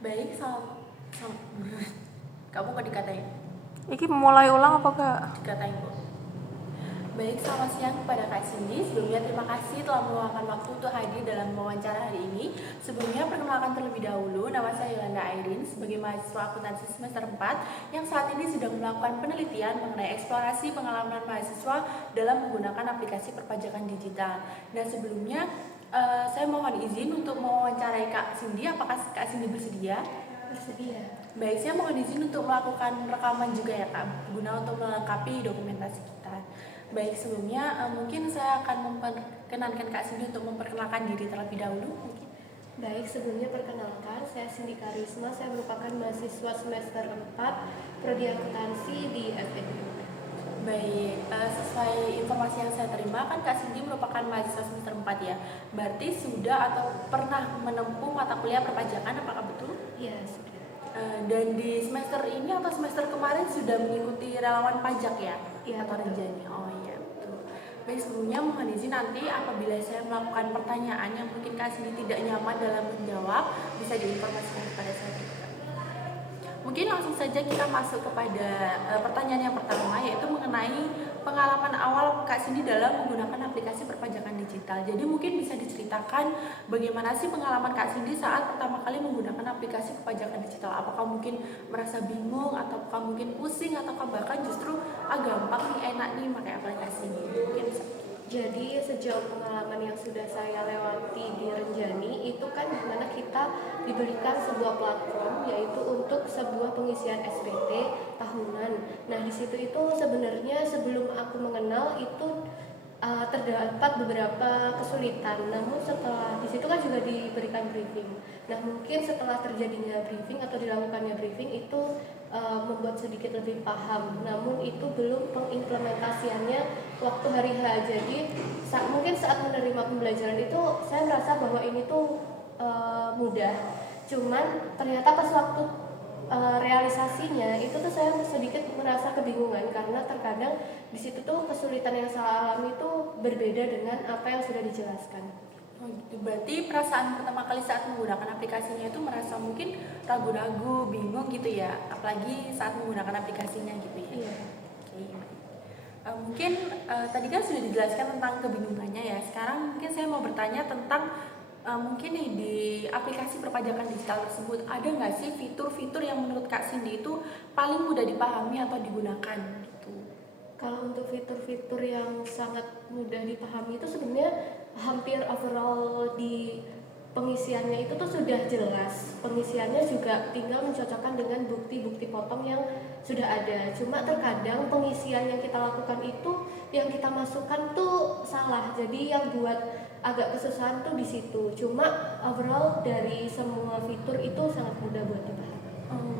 Baik, kamu kok dikatain? Iki mulai ulang apa gak? Dikatain, Bu. Baik, selamat siang kepada Kak Cindy. Sebelumnya terima kasih telah meluangkan waktu untuk hadir dalam wawancara hari ini. Sebelumnya perkenalkan terlebih dahulu, nama saya Yolanda Airin sebagai mahasiswa akuntansi semester 4 yang saat ini sedang melakukan penelitian mengenai eksplorasi pengalaman mahasiswa dalam menggunakan aplikasi perpajakan digital. Dan sebelumnya saya mohon izin untuk mewawancarai Kak Cindy. Apakah Kak Cindy bersedia? Bersedia. Baik, saya mohon izin untuk melakukan rekaman juga ya Kak, guna untuk melengkapi dokumentasi kita. Baik, sebelumnya mungkin saya akan memperkenankan Kak Cindy untuk memperkenalkan diri terlebih dahulu. Mungkin. Baik, sebelumnya perkenalkan, saya Cindy Karisma, saya merupakan mahasiswa semester 4 Prodi Akuntansi di FEB. Baik, sesuai informasi yang saya terima kan Kak Cindy merupakan mahasiswa semester 4 ya. Berarti sudah atau pernah menempuh mata kuliah perpajakan, apakah betul? Iya, sudah. Dan di semester ini atau semester kemarin sudah mengikuti relawan pajak ya? Iya, atau renjani? Oh iya, betul. Baik, sebelumnya mohon izin nanti apabila saya melakukan pertanyaan yang mungkin Kak Cindy tidak nyaman dalam menjawab, bisa diinformasikan kepada saya juga. Mungkin langsung saja kita masuk kepada pertanyaan yang pertama, yaitu mengenai pengalaman awal Kak Cindy dalam menggunakan aplikasi perpajakan digital. Jadi mungkin bisa diceritakan bagaimana sih pengalaman Kak Cindy saat pertama kali menggunakan aplikasi perpajakan digital. Apakah mungkin merasa bingung, ataukah mungkin pusing, ataukah bahkan justru gampang nih, enak nih pakai aplikasi ini. Mungkin Jadi sejauh pengalaman yang sudah saya lewati di Renjani itu kan dimana kita diberikan sebuah platform yaitu untuk sebuah pengisian SPT tahunan. Nah di situ itu sebenarnya sebelum aku mengenal itu terdapat beberapa kesulitan. Namun setelah di situ kan juga diberikan briefing. Nah mungkin setelah terjadinya briefing atau dilakukannya briefing itu membuat sedikit lebih paham. Namun itu belum pengimplementasiannya waktu hari H. Jadi mungkin saat menerima pembelajaran itu saya merasa bahwa ini tuh mudah. Cuman ternyata pas waktu realisasinya itu tuh saya sedikit merasa kebingungan karena terkadang di situ tuh kesulitan yang saya alami itu berbeda dengan apa yang sudah dijelaskan. oh, gitu. Berarti perasaan pertama kali saat menggunakan aplikasinya itu merasa mungkin ragu-ragu, bingung gitu ya, apalagi saat menggunakan aplikasinya gitu ya. Iya. Oke. Mungkin tadi kan sudah dijelaskan tentang kebingungannya ya. Sekarang mungkin saya mau bertanya tentang mungkin nih di aplikasi perpajakan digital tersebut ada nggak sih fitur-fitur yang menurut Kak Cindy itu paling mudah dipahami atau digunakan gitu? Kalau untuk fitur-fitur yang sangat mudah dipahami itu sebenarnya hampir overall di pengisiannya itu tuh sudah jelas. Pengisiannya juga tinggal mencocokkan dengan bukti-bukti potong yang sudah ada. Cuma terkadang pengisian yang kita lakukan itu yang kita masukkan tuh salah. Jadi yang buat agak kesusahan tuh di situ. Cuma overall dari semua fitur itu sangat mudah buat dipahami.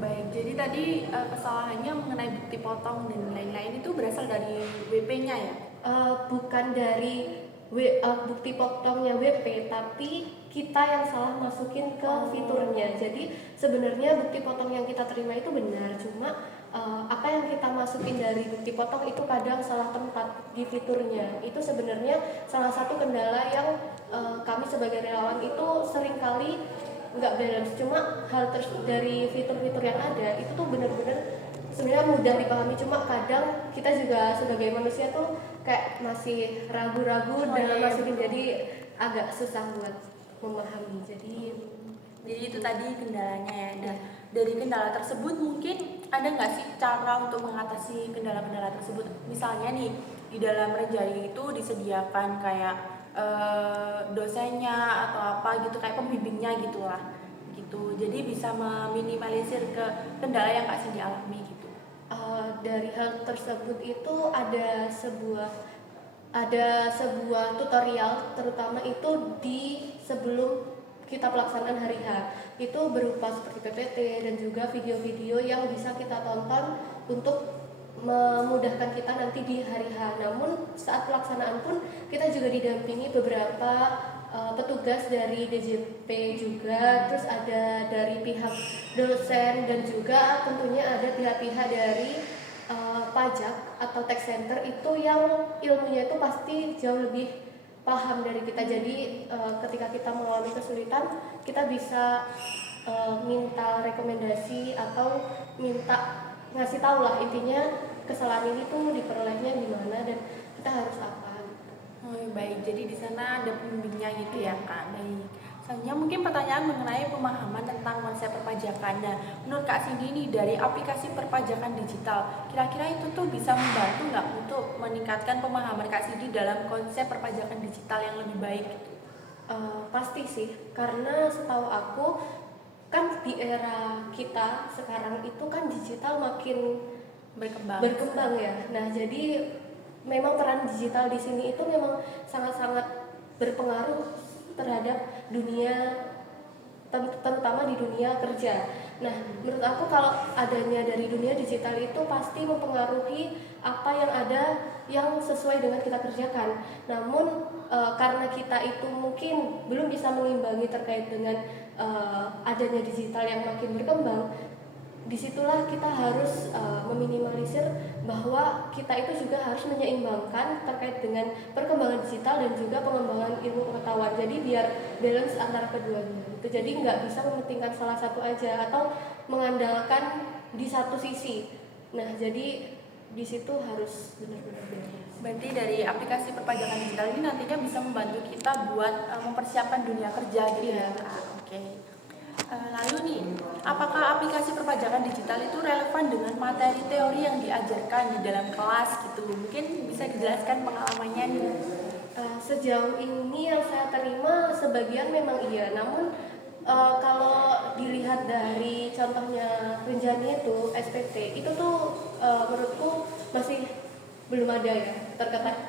Baik, jadi tadi kesalahannya mengenai bukti potong dan lain-lain itu berasal dari WP-nya ya? Bukan dari bukti potongnya WP, tapi kita yang salah masukin ke fiturnya. Jadi sebenarnya bukti potong yang kita terima itu benar, cuma apa yang kita masukin dari bukti potong itu kadang salah tempat di fiturnya. Itu sebenarnya salah satu kendala yang kami sebagai relawan itu seringkali nggak balance. Cuma dari fitur-fitur yang ada itu tuh benar-benar sebenarnya mudah dipahami, cuma kadang kita juga sebagai manusia tuh kayak masih ragu-ragu dalam masukin, jadi agak susah buat memahami. Jadi itu tadi kendalanya ya. Dan dari kendala tersebut mungkin ada nggak sih cara untuk mengatasi kendala-kendala tersebut? Misalnya nih di dalam Renjani itu disediakan kayak dosennya atau apa gitu, kayak pembimbingnya gitulah gitu. Jadi bisa meminimalisir ke kendala yang Kak Cindy alami gitu. dari hal tersebut itu ada sebuah tutorial, terutama itu di sebelum kita pelaksanaan hari H. Itu berupa seperti PPT dan juga video-video yang bisa kita tonton untuk memudahkan kita nanti di hari H. Namun saat pelaksanaan pun kita juga didampingi beberapa petugas dari DJP juga, terus ada dari pihak dosen dan juga tentunya ada pihak-pihak dari pajak atau tax center itu yang ilmunya itu pasti jauh lebih paham dari kita. Jadi ketika kita mengalami kesulitan kita bisa minta rekomendasi atau minta ngasih tahu lah intinya kesalahan ini tuh diperolehnya gimana dan kita harus apa. Oh, baik, jadi di sana ada pembimbingnya gitu ya Kak. Baik. Selanjutnya mungkin pertanyaan mengenai pemahaman tentang konsep perpajakan. Nah, menurut Kak Cindy nih dari aplikasi perpajakan digital, kira-kira itu tuh bisa membantu nggak untuk meningkatkan pemahaman Kak Cindy dalam konsep perpajakan digital yang lebih baik? Pasti sih, karena setahu aku kan di era kita sekarang itu kan digital makin berkembang ya. Nah, jadi memang peran digital di sini itu memang sangat-sangat berpengaruh terhadap dunia, terutama di dunia kerja. Nah, menurut aku kalau adanya dari dunia digital itu pasti mempengaruhi apa yang ada yang sesuai dengan kita kerjakan. Namun karena kita itu mungkin belum bisa mengimbangi terkait dengan adanya digital yang makin berkembang, disitulah kita harus meminimalisir bahwa kita itu juga harus menyeimbangkan terkait dengan perkembangan digital dan juga pengembangan ilmu pengetahuan. Jadi biar balance antara keduanya. Itu jadi nggak bisa mementingkan salah satu aja atau mengandalkan di satu sisi. Nah, jadi di situ harus benar-benar balance. Berarti dari aplikasi perpajakan digital ini nantinya bisa membantu kita buat mempersiapkan dunia kerja gitu ya Kak. Oke. Lalu nih, apakah aplikasi perpajakan digital itu relevan dengan materi teori yang diajarkan di dalam kelas gitu? Mungkin bisa dijelaskan pengalamannya nih. Sejauh ini yang saya terima sebagian memang iya, namun kalau dilihat dari contohnya Rinjani itu SPT itu tuh menurutku masih belum ada ya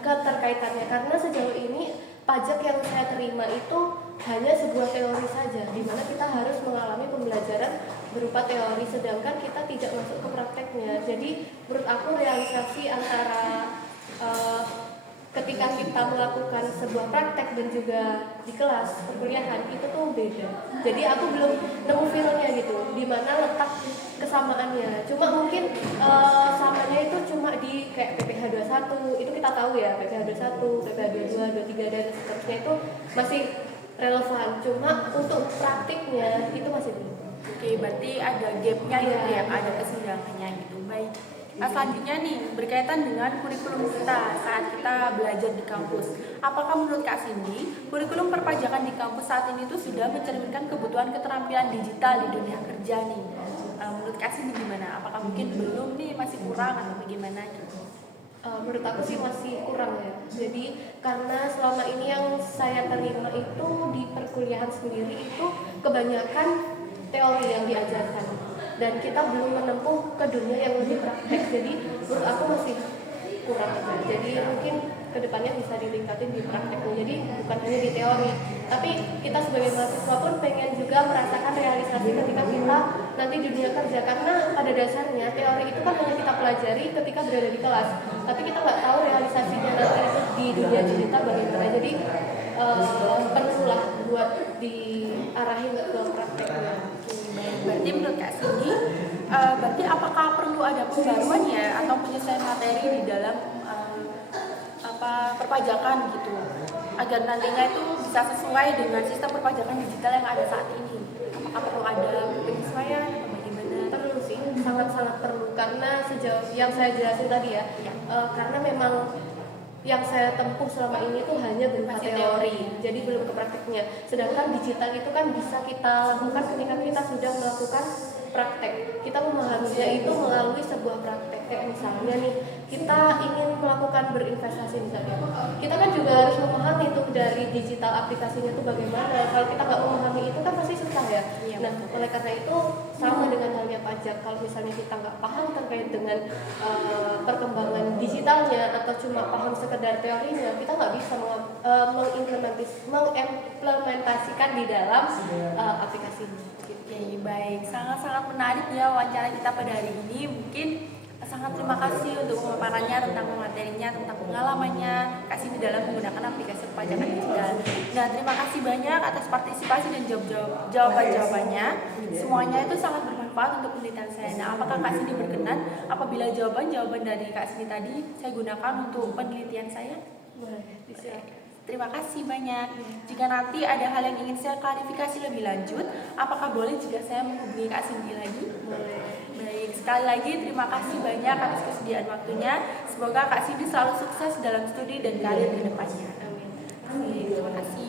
keterkaitannya, karena sejauh ini pajak yang saya terima itu hanya sebuah teori saja, di mana kita harus mengalami pembelajaran berupa teori, sedangkan kita tidak masuk ke prakteknya. Jadi menurut aku realisasi antara ketika kita melakukan sebuah praktek dan juga di kelas perkuliahan itu tuh beda. Jadi aku belum nemu filmnya gitu, di mana letak kesamaannya. Cuma mungkin samanya itu cuma di kayak PPH 21, itu kita tahu ya, PPH 21, PPH 22, 23 dan seterusnya itu masih relevan. Cuma untuk praktiknya itu masih belum. Oke, berarti ada gapnya gitu ya, ada kesenjangannya gitu. Baik. Selanjutnya nih, berkaitan dengan kurikulum kita saat kita belajar di kampus. Apakah menurut Kak Cindy, kurikulum perpajakan di kampus saat ini tuh sudah mencerminkan kebutuhan keterampilan digital di dunia kerja nih? Menurut Kak Cindy gimana? Apakah mungkin belum nih, masih kurang atau bagaimana gitu? Menurut aku sih masih kurang ya. Jadi karena selama ini yang saya terima itu di perkuliahan sendiri itu kebanyakan teori yang diajarkan dan kita belum menempuh ke dunia yang lebih praktek. Jadi menurut aku masih kurang aja. Jadi mungkin kedepannya bisa ditingkatin di prakteknya. Jadi bukan hanya di teori, tapi kita sebagai mahasiswa pun pengen juga merasakan realisasi ketika kita nanti di dunia kerja. Karena pada dasarnya teori itu kan hanya kita pelajari ketika berada di kelas, tapi kita nggak tahu realisasinya nanti itu di dunia digital bagaimana. Jadi perlulah buat diarahin ke prakteknya. Berarti menurut Kak Cindy, berarti apakah perlu ada pembaruan ya atau penyesuaian materi di dalam perpajakan gitu, agar nantinya itu bisa sesuai dengan sistem perpajakan digital yang ada saat ini? Apakah perlu ada penyesuaian atau bagaimana? Perlu sih, sangat-sangat perlu, karena sejauh yang saya jelasin tadi ya, karena memang yang saya tempuh selama ini tuh hanya berupa teori, jadi belum ke prakteknya. Sedangkan digital itu kan bisa kita lakukan ketika kita sudah melakukan praktek. Kita memahaminya itu melalui sebuah praktek. Kayak misalnya nih, kita ingin melakukan berinvestasi misalnya, kita kan juga harus memahami tuh dari digital aplikasinya tuh bagaimana. Kalau kita nggak memahami itu kan pasti susah ya. Nah, oleh karena itu sama dengan halnya pajak. Kalau misalnya kita nggak paham terkait dengan perkembangan digitalnya atau cuma paham sekedar teorinya, kita nggak bisa mengimplementasikan di dalam aplikasinya. Oke, baik. Sangat-sangat menarik ya wawancara kita pada hari ini. Mungkin sangat terima kasih untuk pemaparannya tentang materinya, tentang pengalamannya Kak Cindy dalam menggunakan aplikasi perpajakan digital. Nah, terima kasih banyak atas partisipasi dan jawaban-jawabannya. Semuanya itu sangat bermanfaat untuk penelitian saya. Nah, apakah Kak Cindy berkenan apabila jawaban dari Kak Cindy tadi saya gunakan untuk penelitian saya? Boleh, bisa. Terima kasih banyak. Jika nanti ada hal yang ingin saya klarifikasi lebih lanjut, apakah boleh jika saya menghubungi Kak Cindy lagi? Boleh. Baik, sekali lagi terima kasih banyak atas kesediaan waktunya. Semoga Kak Cindy selalu sukses dalam studi dan karir ke depannya. Amin. Terima kasih.